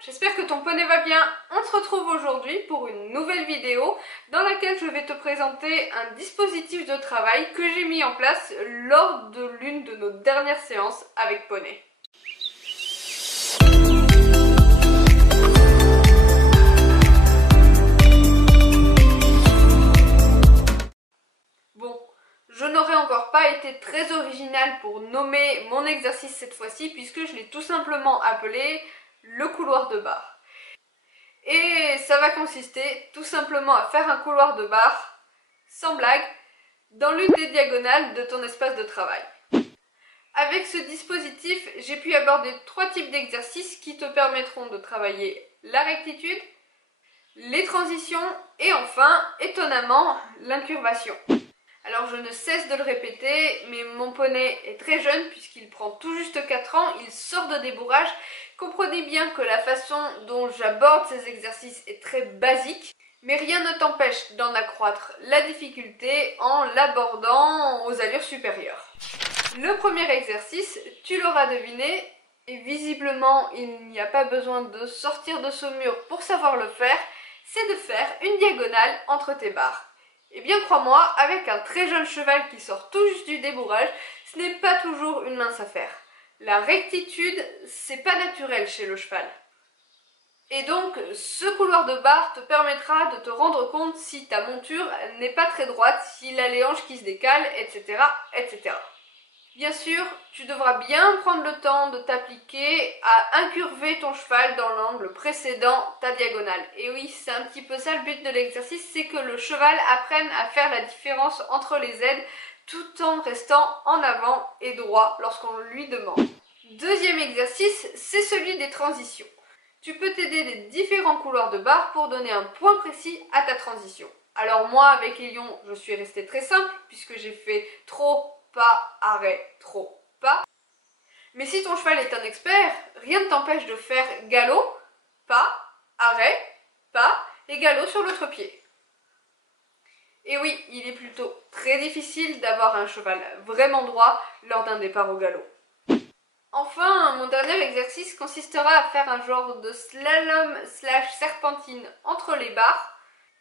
j'espère que ton poney va bien. On se retrouve aujourd'hui pour une nouvelle vidéo dans laquelle je vais te présenter un dispositif de travail que j'ai mis en place lors de l'une de nos dernières séances avec poney. Bon, je n'aurais encore pas été très originale pour nommer mon exercice cette fois-ci puisque je l'ai tout simplement appelé le couloir de barre. Et ça va consister tout simplement à faire un couloir de barre, sans blague, dans l'une des diagonales de ton espace de travail. Avec ce dispositif, j'ai pu aborder 3 types d'exercices qui te permettront de travailler la rectitude, les transitions et enfin, étonnamment, l'incurvation. Alors je ne cesse de le répéter, mais mon poney est très jeune puisqu'il prend tout juste 4 ans, il sort de débourrage. Comprenez bien que la façon dont j'aborde ces exercices est très basique, mais rien ne t'empêche d'en accroître la difficulté en l'abordant aux allures supérieures. Le premier exercice, tu l'auras deviné, et visiblement il n'y a pas besoin de sortir de ce mur pour savoir le faire, c'est de faire une diagonale entre tes barres. Et bien crois-moi, avec un très jeune cheval qui sort tout juste du débourrage, ce n'est pas toujours une mince affaire. La rectitude, c'est pas naturel chez le cheval. Et donc, ce couloir de barre te permettra de te rendre compte si ta monture n'est pas très droite, s'il a les hanches qui se décalent, etc., etc. Bien sûr, tu devras bien prendre le temps de t'appliquer à incurver ton cheval dans l'angle précédant ta diagonale. Et oui, c'est un petit peu ça le but de l'exercice, c'est que le cheval apprenne à faire la différence entre les aides tout en restant en avant et droit lorsqu'on lui demande. Deuxième exercice, c'est celui des transitions. Tu peux t'aider des différents couloirs de barre pour donner un point précis à ta transition. Alors moi, avec Elion, je suis restée très simple puisque j'ai fait trop, pas, arrêt, trop, pas. Mais si ton cheval est un expert, rien ne t'empêche de faire galop, pas, arrêt, pas et galop sur l'autre pied. Et oui, il est plutôt très difficile d'avoir un cheval vraiment droit lors d'un départ au galop. Enfin, mon dernier exercice consistera à faire un genre de slalom/serpentine entre les barres,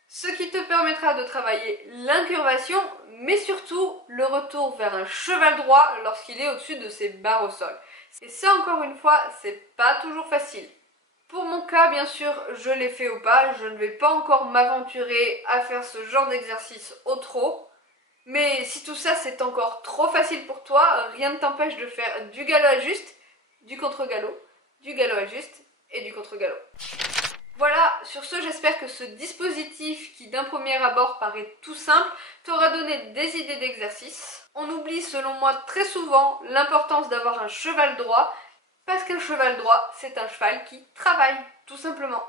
ce qui te permettra de travailler l'incurvation, mais surtout le retour vers un cheval droit lorsqu'il est au-dessus de ses barres au sol. Et ça, encore une fois, c'est pas toujours facile. Pour mon cas, bien sûr, je l'ai fait au pas, je ne vais pas encore m'aventurer à faire ce genre d'exercice au trot. Mais si tout ça c'est encore trop facile pour toi, rien ne t'empêche de faire du galop à juste, du contre-galop, du galop à juste et du contre-galop. Voilà, sur ce, j'espère que ce dispositif qui d'un premier abord paraît tout simple t'aura donné des idées d'exercice. On oublie selon moi très souvent l'importance d'avoir un cheval droit, parce qu'un cheval droit, c'est un cheval qui travaille, tout simplement.